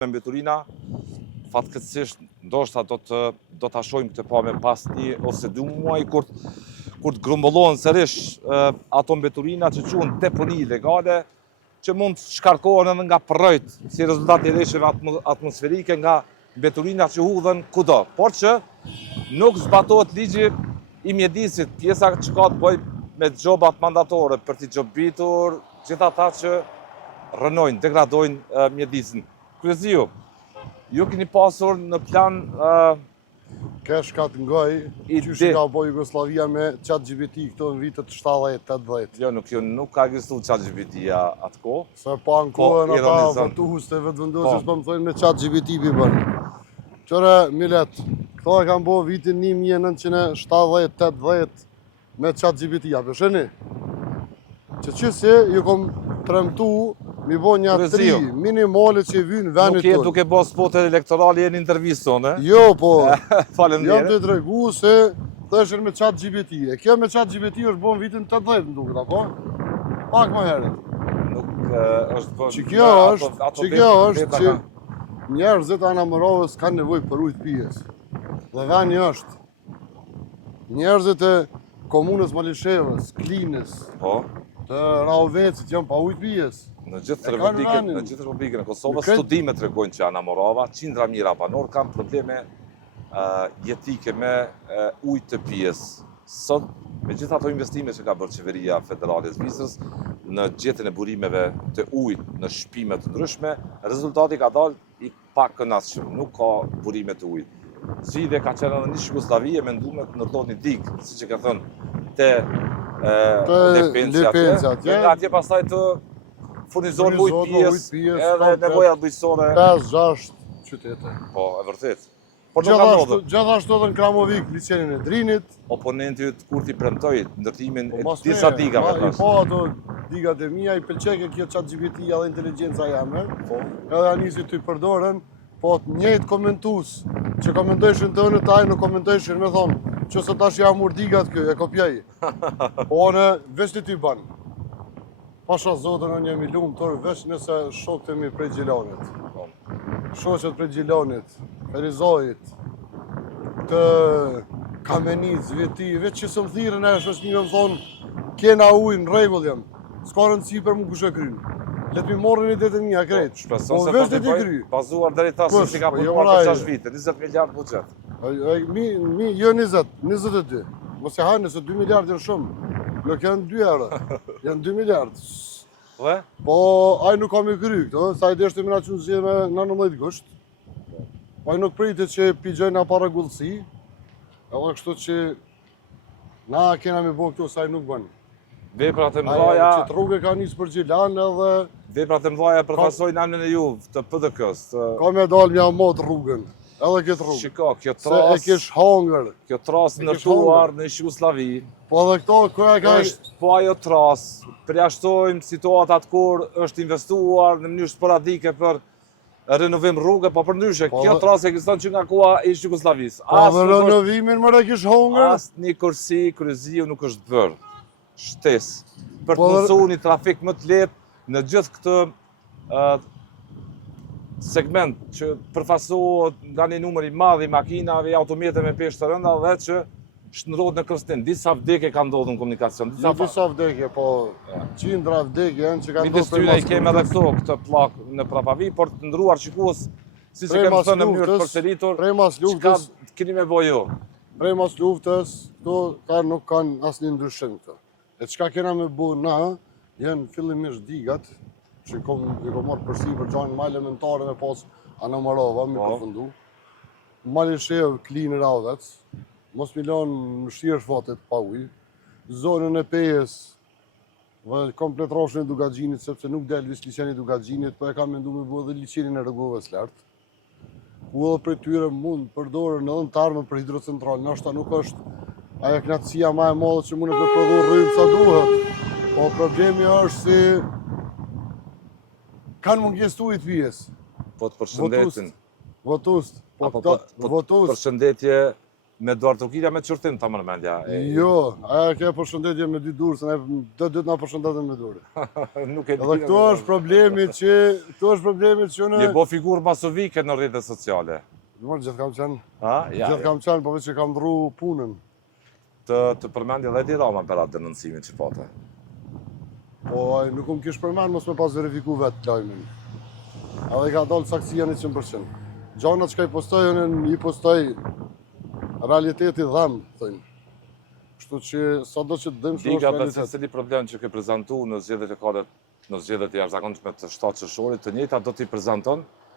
Me mbeturina, fatkeqësisht ndoshta do ta shohim këtë pamje pas 1 ose 2 muaj kur të grumbullohen sërish ato mbeturina që quhen deponi ilegale, që mund të shkarkohen edhe nga prrojt si rezultat i rreshjeve atmosferike nga mbeturina që hudhen kudo, por që nuk zbatohet ligji i mjedisit, pjesa që ka të bëjë me gjobat mandatore për t'i gjobitur gjithë ata që rënojnë, degradojnë mjedisin. Kryeziu, ju keni pasur në plan Kesh ka të ngoj, që ka bo Jugoslavia me ChatGPT këto në vitet 70-80. Jo, nuk ka egzistu ChatGPT-a atë kohë. Se pa në kohën ata votuhus të vetë vendosës për më thojnë me ChatGPT bërë. Qëre, Milet, këto e kam bo vitin 1970-80 me ChatGPT, a përsheni? Që ju kom premtu mi bo një 3 minimale që vynë venit tonë. Nuk duke bo spotet elektorali e në interviston, e? Jo, po, jam të tregu se theshen me ChatGPT. E kjo me ChatGPT është bo në vitin 80, në duke, apo? Pak më herët. Nuk është bën... Që kjo është që njerëzit anamërovës kanë nevoj për ujtë pijes. Dhe veni është njerëzit e komunës Malishevës, Klinës, të Raovecit janë pa ujtë pijes. Në gjithë Republikën e Kosovës, studimet tregojnë që Ana Morava, qindra mijëra banor kanë probleme jetike me ujë të pijes. Sot, me gjithë ato investime që ka bërë qeveria federale e Zvicrës në gjetjen e burimeve të ujit në shtëpime të ndryshme, rezultati ka dalë i pakënaqshëm, nuk ka burime të ujit. Zgjidhja ka qenë edhe në Jugosllavi e menduar të ndërtoni digë, siç e ka thënë, te Lepenci atje pastaj të furnizon ujë pijes edhe nevoja bujqësore 5-6 qytete. Po, e vërtet. Por nuk ka ndodhur. Gjithashtu edhe në Kramovik, liçenin e Drinit. Oponenti yt kur ti premtoi ndërtimin e disa digave. Po ato digat e mia i pëlqejë kjo ChatGPT-ja dhe inteligjenca jame. Po. Edhe nisi ty përdoren, po të njëjtë komentues që komentojshin të ënë taj nuk komentojshin me thonë që sot tash jam ur digat kjo, e kopjaj. Po në veç të ty banë. Pasha zotën në jemi lumë tërë veç nëse shoktemi prej Gjilanit. Shoqet prej Gjilanit, Ferizojit, të Kamenic, Zveti, veç që së më thirën e shoqnime më thonë kena ujë në regull jam, s'ka rëndësi për më kushe krynë. Letë mi morën i detë mija krejtë. Shpreson se për të bëjë bazuar dheri tasë si ka punuar për 6 vite, 20 miliard budget. Jo 22, mos e hajnë nëse 2 miliard janë shumë. Nuk janë 2 euro, janë 2 miliard. Po, aj nuk kam i kry këto, sa i deshte mina që në zhjë me 19 gusht. Aj nuk pritet që pigjojnë a para gullësi, edhe kështu që na kena me bo këto, sa i nuk bënë. Veprat e mdhaja... Që të rrugë ka njësë për Gjilan edhe... Veprat e mdhaja përfasojnë amnën e juv të PDK-s. Ka me dalë mja motë rrugën. Edhe këtë rrugë. Shiko, kjo tras... Se e kish hangër. Kjo tras në tuar në Jugosllavi. Po edhe këto, kërë ka... Po ajo tras, përjashtojmë situatat kur është investuar në mënyrë sporadike për renovim rrugë, po për ndryshe, kjo tras ekziston që nga koha e Jugosllavisë. Po dhe renovimin më kish hangër? Asë një kursi, Kryeziu nuk është bërë. Shtes, për të mësu një trafik më të lehtë në gjithë këtë segment që përfasohet nga një numër i madh i makinave, automjete me peshë të rënda dhe që shndrohet në Krstin. Disa vdekje kanë ndodhur në komunikacion. Disa vdekje, po qindra vdekje janë që kanë ndodhur. Midis tyre i kemi edhe këto këtë plak në Prapavi, por të ndruar shikues, siç e kemi thënë në mënyrë të përsëritur, prej mas luftës keni me bojo. Prej mas luftës, këto nuk kanë asnjë ndryshim këto. E çka kena me bu na, janë fillimisht digat, që i kom marrë përsi për gjajnë ma elementare me pas Ana Morava, me përfundu. Malishev, Klinë, Raovec, mos milon në shirë shfatet pa ujë. Zonën e Pejes, komplet roshën e Dugaxhinit, sepse nuk del vis liçeni Dugaxhinit, po e kam mendu me bu edhe liçenin e Rëgovës lartë. Ku edhe për tyre mund përdorën edhe në tarme për hidrocentral, nështë nuk është ajo knatësia ma e madhe që mundet me prodhu rrëjmë sa duhet. Po problemi është si kanë mungesë të ujit pijes. Po të përshëndetin. Votust. Përshëndetje Me Eduard Trukilja me qërtim ta më në mendja. Jo, aja ke përshëndetje me dy durë, se ne do dytë na përshëndetën me durë. Nuk e di. Edhe këto është problemi që Je bo figurë masovike në rrjetet sociale. Gjithë kam qenë, Ha? Ja, gjithë kam qenë, po veç që kam ndru punën. të përmendje edhe Edi Rama për atë denoncimin që pate. Po, nuk më kish përmen, mos me pas verifiku vetë lajmin. Edhe ka dalë saksia 100%. Gjanat që ka i postoj realiteti dhemë, thëjnë. Kështu që sa do që të dëmë shumë është Diga realitet. se cili problem që ke prezentu në zgjedhjet e jashtëzakonshme të 7 qershorit, të njëjta do t'i prezenton